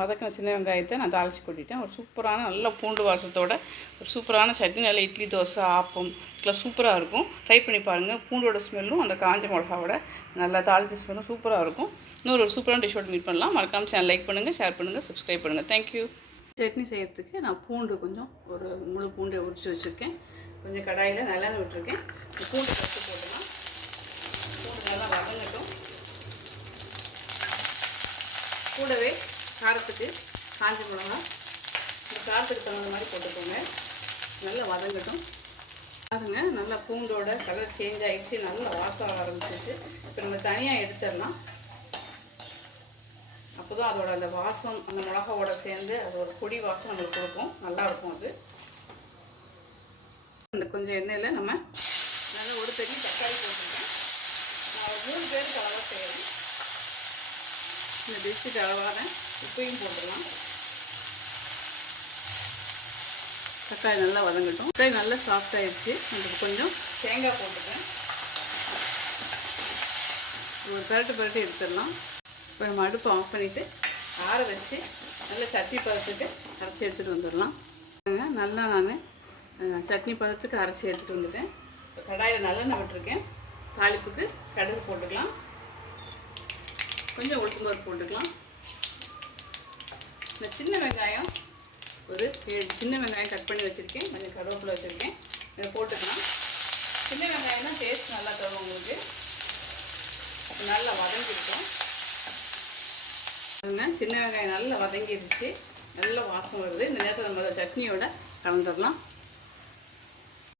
மதக்கின சின்ன வெங்காயத்தை நான் தாளித்து கொட்டிட்டேன். ஒரு சூப்பரான நல்ல பூண்டு வாசத்தோட ஒரு சூப்பரான சட்னி நல்ல இட்லி தோசை ஆப்பம் இதெல்லாம் சூப்பராக இருக்கும். ட்ரை பண்ணி பாருங்கள் பூண்டோட ஸ்மெல்லும் அந்த காஞ்ச மிளகாவோட நல்லா தாளிச்ச ஸ்மெல்லும் சூப்பராக இருக்கும். இன்னொரு ஒரு சூப்பரான டிஷ்ஷோட மீட் பண்ணலாம். மறக்காமல் சேனல் லைக் பண்ணுங்கள் ஷேர் பண்ணுங்கள் சப்ஸ்கிரைப் பண்ணுங்கள் தேங்க்யூ சட்னி செய்கிறதுக்கு நான் பூண்டு கொஞ்சம் ஒரு முழு பூண்டை உரிச்சு வச்சுருக்கேன். கொஞ்சம் கடாயில் நல்லெண்ணெய் விட்டுருக்கேன். இந்த பூண்டு கட்டு போட்டுக்கலாம் பூண்டு நல்லா வதங்கட்டும். கூடவே காரத்துக்கு காஞ்ச மிளகா. இந்த காரத்துக்கு தகுந்த மாதிரி போட்டுக்கோங்க. நல்லா வதங்கட்டும். பாருங்க நல்லா பூண்டோட கலர் சேஞ்ச் ஆகிடுச்சு நல்லா வாசம் ஆரம்பிச்சிச்சு இப்போ நம்ம தனியாக எடுத்துடலாம். அப்போ தான் அதோட அந்த வாசம் அந்த மிளகாவோட சேர்ந்து அதோட பொடி வாசம் நம்மளுக்கு கொடுக்கும். நல்லாயிருக்கும் அது. இந்த கொஞ்சம் எண்ணெயில் நம்ம நல்லா ஒரு பெரிய தக்காளி போட்டுருக்கேன் நான் மூணு பேருக்கு அளவாக செய்கிறேன் இந்த பிஸ்கட் அளவான உப்பையும் போட்டுடலாம். தக்காளி நல்லா வதங்கட்டும். தக்காளி நல்லா சாஃப்ட் ஆயிடுச்சு. அதுக்கு கொஞ்சம் தேங்காய் போட்டுக்கேன் ஒரு பரட்டு பரட்டி எடுத்துடலாம். இப்போ நம்ம அடுப்பை ஆஃப் பண்ணிவிட்டு ஆற வச்சு நல்லா சட்னி பதத்துக்கு அரைச்சி எடுத்துகிட்டு வந்துடலாம். நல்லா நான் சட்னி பதத்துக்கு அரைச்சி எடுத்துகிட்டு வந்துட்டேன். இப்போ கடாயில் நல்லெண்ணெய் விட்டுருக்கேன். தாளிப்புக்கு கடுகு போட்டுக்கலாம். கொஞ்சம் உளுத்தம்பருப்பு போட்டுக்கலாம். இந்த சின்ன வெங்காயம் ஒரு ஏழு சின்ன வெங்காயம் கட் பண்ணி வச்சுருக்கேன். கொஞ்சம் கருவேப்பிலை வச்சுருக்கேன். இதை போட்டுக்கலாம். சின்ன வெங்காயம் தான் டேஸ்ட் நல்லா தரும் உங்களுக்கு. நல்லா வதங்கிருக்கும். சின்ன வெங்காயம் நல்லா வதங்கிடுச்சு நல்ல வாசம் வருது. இந்த நேரத்தில் நம்ம சட்னியோட கலந்துடலாம்.